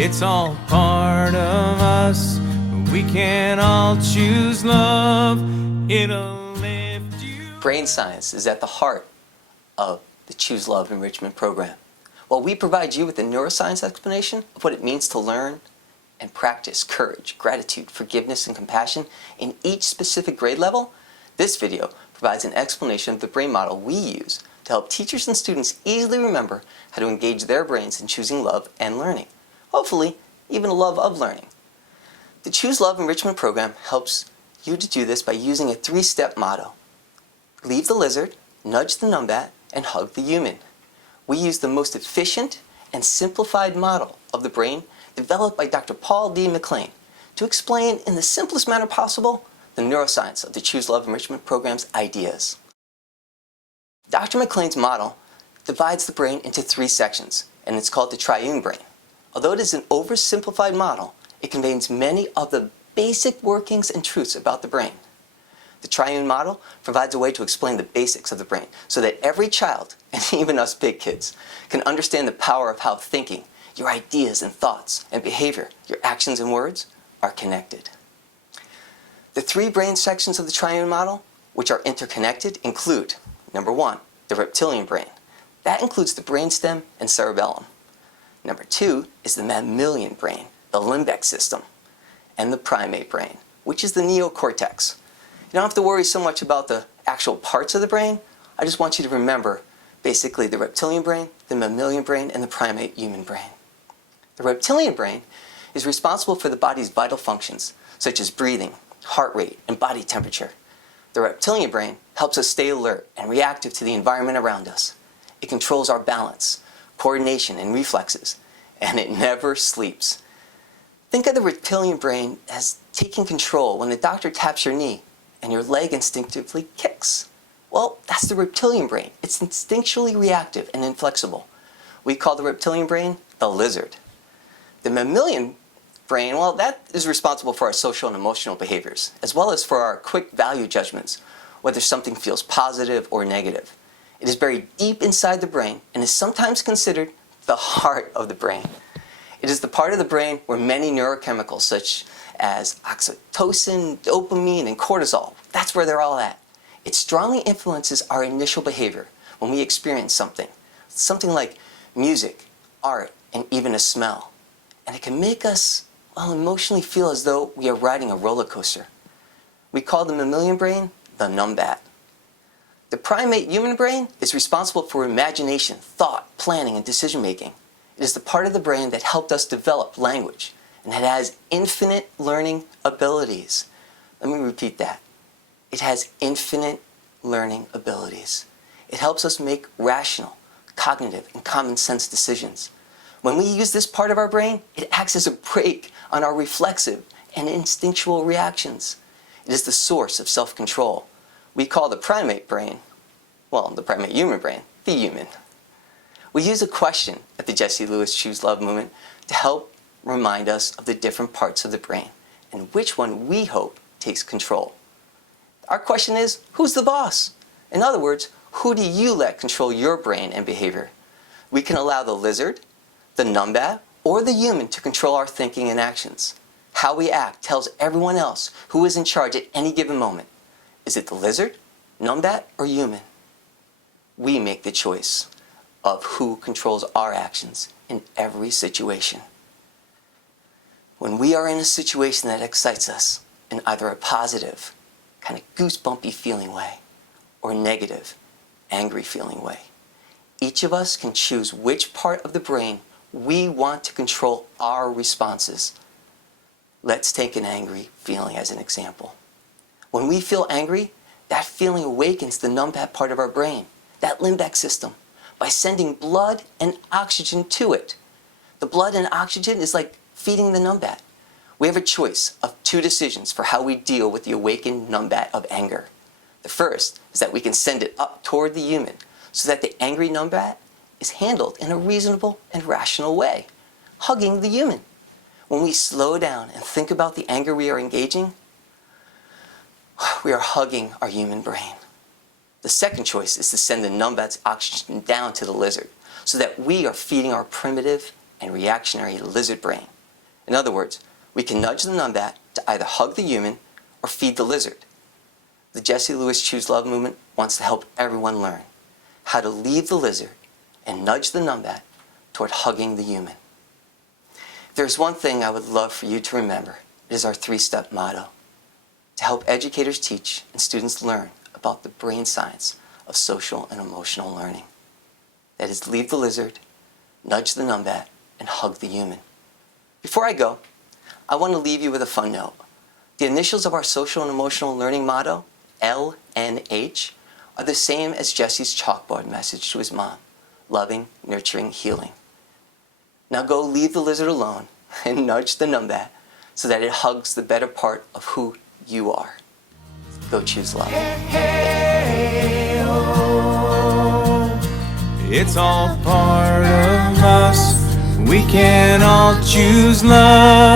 It's all part of us. We can all choose love. It'll lift you. Brain science is at the heart of the Choose Love Enrichment Program. While we provide you with a neuroscience explanation of what it means to learn and practice courage, gratitude, forgiveness, and compassion in each specific grade level, this video provides an explanation of the brain model we use to help teachers and students easily remember how to engage their brains in choosing love and learning. Hopefully, even a love of learning. The Choose Love Enrichment Program helps you to do this by using a 3-step motto. Leave the lizard, nudge the numbat, and hug the human. We use the most efficient and simplified model of the brain developed by Dr. Paul D. McLean to explain in the simplest manner possible the neuroscience of the Choose Love Enrichment Program's ideas. Dr. McLean's model divides the brain into 3 sections, and it's called the triune brain. Although it is an oversimplified model, it contains many of the basic workings and truths about the brain. The triune model provides a way to explain the basics of the brain so that every child, and even us big kids, can understand the power of how thinking, your ideas and thoughts and behavior, your actions and words, are connected. The 3 brain sections of the triune model, which are interconnected, include, number 1, the reptilian brain. That includes the brainstem and cerebellum. Number 2 is the mammalian brain, the limbic system, and the primate brain, which is the neocortex. You don't have to worry so much about the actual parts of the brain. I just want you to remember basically the reptilian brain, the mammalian brain, and the primate human brain. The reptilian brain is responsible for the body's vital functions, such as breathing, heart rate, and body temperature. The reptilian brain helps us stay alert and reactive to the environment around us. It controls our balance, coordination, and reflexes, and it never sleeps. Think of the reptilian brain as taking control when the doctor taps your knee and your leg instinctively kicks. Well, that's the reptilian brain. It's instinctually reactive and inflexible. We call the reptilian brain the lizard. The mammalian brain, well, that is responsible for our social and emotional behaviors, as well as for our quick value judgments, whether something feels positive or negative. It is buried deep inside the brain and is sometimes considered the heart of the brain. It is the part of the brain where many neurochemicals such as oxytocin, dopamine, and cortisol, that's where they're all at. It strongly influences our initial behavior when we experience something like music, art, and even a smell. And it can make us, well, emotionally feel as though we are riding a roller coaster. We call the mammalian brain the numbat. The primate human brain is responsible for imagination, thought, planning, and decision-making. It is the part of the brain that helped us develop language, and it has infinite learning abilities. Let me repeat that. It has infinite learning abilities. It helps us make rational, cognitive, and common sense decisions. When we use this part of our brain, it acts as a brake on our reflexive and instinctual reactions. It is the source of self-control. We call the primate brain, well, the primate human brain, the human. We use a question at the Jesse Lewis Choose Love movement to help remind us of the different parts of the brain and which one we hope takes control. Our question is, who's the boss? In other words, who do you let control your brain and behavior? We can allow the lizard, the numbat, or the human to control our thinking and actions. How we act tells everyone else who is in charge at any given moment. Is it the lizard, numbat, or human? We make the choice of who controls our actions in every situation. When we are in a situation that excites us in either a positive, kind of goosebumpy feeling way, or negative, angry feeling way, each of us can choose which part of the brain we want to control our responses. Let's take an angry feeling as an example. When we feel angry, that feeling awakens the numbat part of our brain, that limbic system, by sending blood and oxygen to it. The blood and oxygen is like feeding the numbat. We have a choice of 2 decisions for how we deal with the awakened numbat of anger. The first is that we can send it up toward the human so that the angry numbat is handled in a reasonable and rational way, hugging the human. When we slow down and think about the anger we are engaging, we are hugging our human brain. The second choice is to send the numbat's oxygen down to the lizard so that we are feeding our primitive and reactionary lizard brain. In other words, we can nudge the numbat to either hug the human or feed the lizard. The Jesse Lewis Choose Love movement wants to help everyone learn how to leave the lizard and nudge the numbat toward hugging the human. If there's one thing I would love for you to remember, it is our 3-step motto: to help educators teach and students learn about the brain science of social and emotional learning. That is, leave the lizard, nudge the numbat, and hug the human. Before I go, I want to leave you with a fun note. The initials of our social and emotional learning motto, LNH, are the same as Jesse's chalkboard message to his mom: loving, nurturing, healing. Now go leave the lizard alone and nudge the numbat so that it hugs the better part of who you are. Go choose love. It's all part of us. We can all choose love.